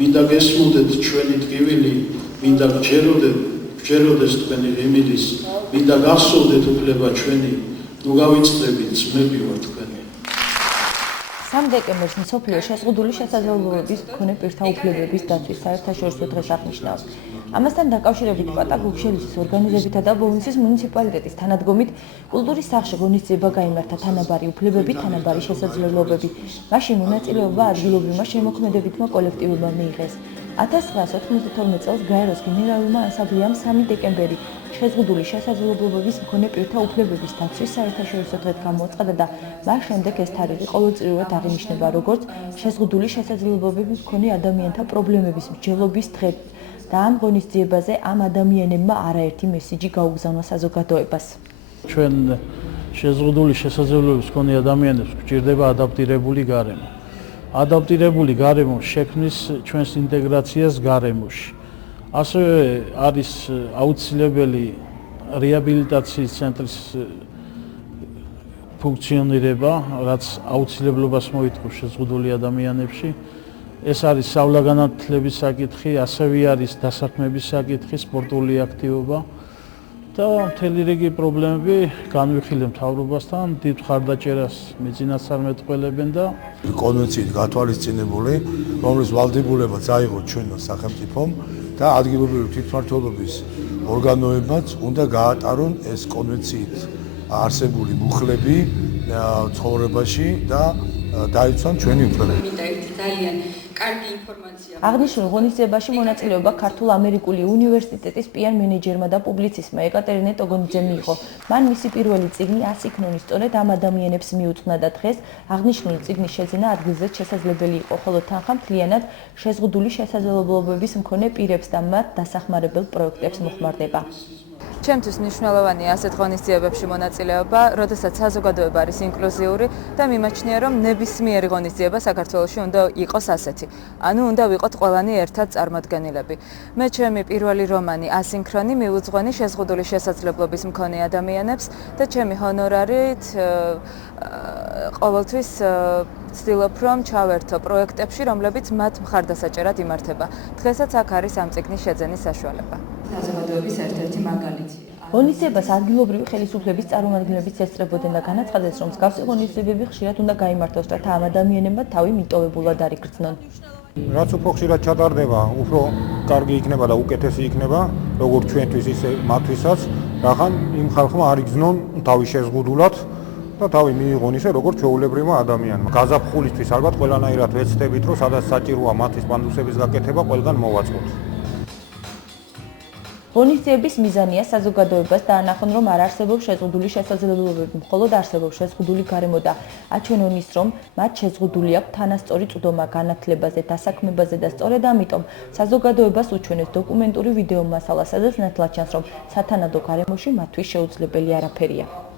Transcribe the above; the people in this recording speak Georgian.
მინდა გესმოდეთ ჩვენი ტკივილი, მინდა გჯეროდეს თქვენი ღიმილის, მინდა გახსოვდეთ უფლება ჩვენი, ნუ გავიწყდებით ძმები ვარ თქვენი. 3 დეკემბერს მსოფლიო შეზღუდული შესაძლებლობების მქონე პირთა უფლებების დაცვის საერთაშორისო დღეს აღნიშნავს. ამასთან დაკავშირებით პატა გუგშელისის ორგანიზებითა და ბოლნისის მუნიციპალიტეტის თანადგომით კულტურის სახლში ღონისძიება გაიმართა თანაბარი უფლებები, თანაბარი შესაძლებლობები. მაშინ მონაწილეობა ადგილობრივმა შემოქმედებითმა კოლექტივებმა მიიღეს. 1992 წელს გაეროს გენერალურმა ასამბლეამ 3 დეკემბერი შეზღუდული შესაძლებლობების მქონე პირთა უფლებების დაცვის საერთაშორისო დღედ გამოაცხადა და მას შემდეგ ეს თარიღი ყოველწლიურად აღინიშნება როგორც შეზღუდული შესაძლებლობების მქონე ადამიანთა პრობლემების მსჯელობის დღე და ამ ღონისძიებაზე ამ ადამიანებმა არაერთი მესიჯი გაუგზავნა საზოგადოებას. ჩვენ შეზღუდული შესაძლებლობების მქონე ადამიანებს გვჭირდება ადაპტირებული გარემო. ადაპტირებული გარემო შექმნის ჩვენს ინტეგრაციას გარემოში. ასევე არის აუცილებელი რეაბილიტაციის ცენტრის ფუნქციონირება, რაც აუცილებლობას მოითხოვს შეზღუდული ადამიანებში. ეს არის სწავლა-განათლების საკითხი, ასევე არის დასაქმების საკითხი, სპორტული აქტივობა და მთელი რიგი პრობლემები განვიხილე მთავრობასთან, დიდ მხარდაჭერას მეძინას არ მეტყველებენ და კონვენციით გათვალისწინებული, რომლის ვალდებულებაც აიღო ჩვენ სახელმწიფომ და ადგილობრივი თვითმმართველობის ორგანოებმაც უნდა გაატარონ ეს კონვენციით არსებული მუხლები ცხოვრებაში და დაიცვან ჩვენი უფლებები. აღნიშნულ ღონისძიებაში მონაწილეობა ქართულ-ამერიკული უნივერსიტეტის პიარ მენეჯერმა და პუბლიცისტმა ეკატერინე ტოგონიძემ მიიღო. მან მისი პირველი წიგნი 100 ქნონი სწორედ ამ ადამიანებს მიუძღვნა და დღეს აღნიშნული წიგნის შეძენა ადგილზეც შესაძლებელი იყო, ხოლო თანხა მთლიანად შეზღუდული შესაძლებლობების მქონე პირებს და მათ დასახმარებელ პროექტებს მოხმარდება. ჩემთვის მნიშვნელოვანია ასეთ ღონისძიებებში მონაწილეობა, როდესაც საზოგადოება არის ინკლუზიური და მიმაჩნია, რომ ნებისმიერი ღონისძიება საქართველოში უნდა იყოს ასეთი. ანუ უნდა ვიყოთ ყველანი ერთად წარმოდგენილები. მე ჩემი პირველი რომანი ასინქრონი მიუძღვენი შეზღუდული შესაძლებლობის მქონე ადამიანებს და ჩემი ჰონორარით ყოველთვის ვცდილობ, რომ ჩავერთო პროექტებში, რომლებიც მათ მხარდასაჭერად იმართება. დღესაც აქ არის ამ წიგნის შეძენის საშუალება. საზოგადოების ერთ-ერთი მაგალითია. ღონისძიებას ადგილობრივი ხელისუფლების წარმომადგენლებიც ესწრებოდნენ და განაცხადეს, რომ მსგავსი ღონისძიებები ხშირად უნდა გაიმართოს, რათა ამ ადამიანებმა თავი მიტოვებულად არ იგრძნონ. რაც უფრო ხშირად ჩატარდება, უფრო კარგი იქნება და უკეთესი იქნება, როგორც ჩვენთვის, ისე მათთვისაც, რახან იმ ხალხმა არ იგრძნონ თავი შეზღუდულად და თავი მიიღონ ისე, როგორც ჩვეულებრივმა ადამიანმა. გაზაფხულისთვის ალბათ ყველანაირად ვეცდებით, რომ სადაც საჭიროა მათთვის პანდუსების გაკეთება, ყველგან მოვაწყოთ. ღონისძიების მიზანია საზოგადოებას დაანახონ, რომ არ არსებობს შეზღუდული შესაძლებლობები, მხოლოდ არსებობს შეზღუდული გარემო და აჩვენონ ის, რომ მათ შეზღუდული აქვს თანასწორი წვდომა განათლებაზე, დასაქმებაზე და სწორედ ამიტომ საზოგადოებას უჩვენეს დოკუმენტური ვიდეო მასალა, სადაც ნათლად ჩანს, რომ სათანადო გარემოში მათთვის შეუძლებელი არაფერია.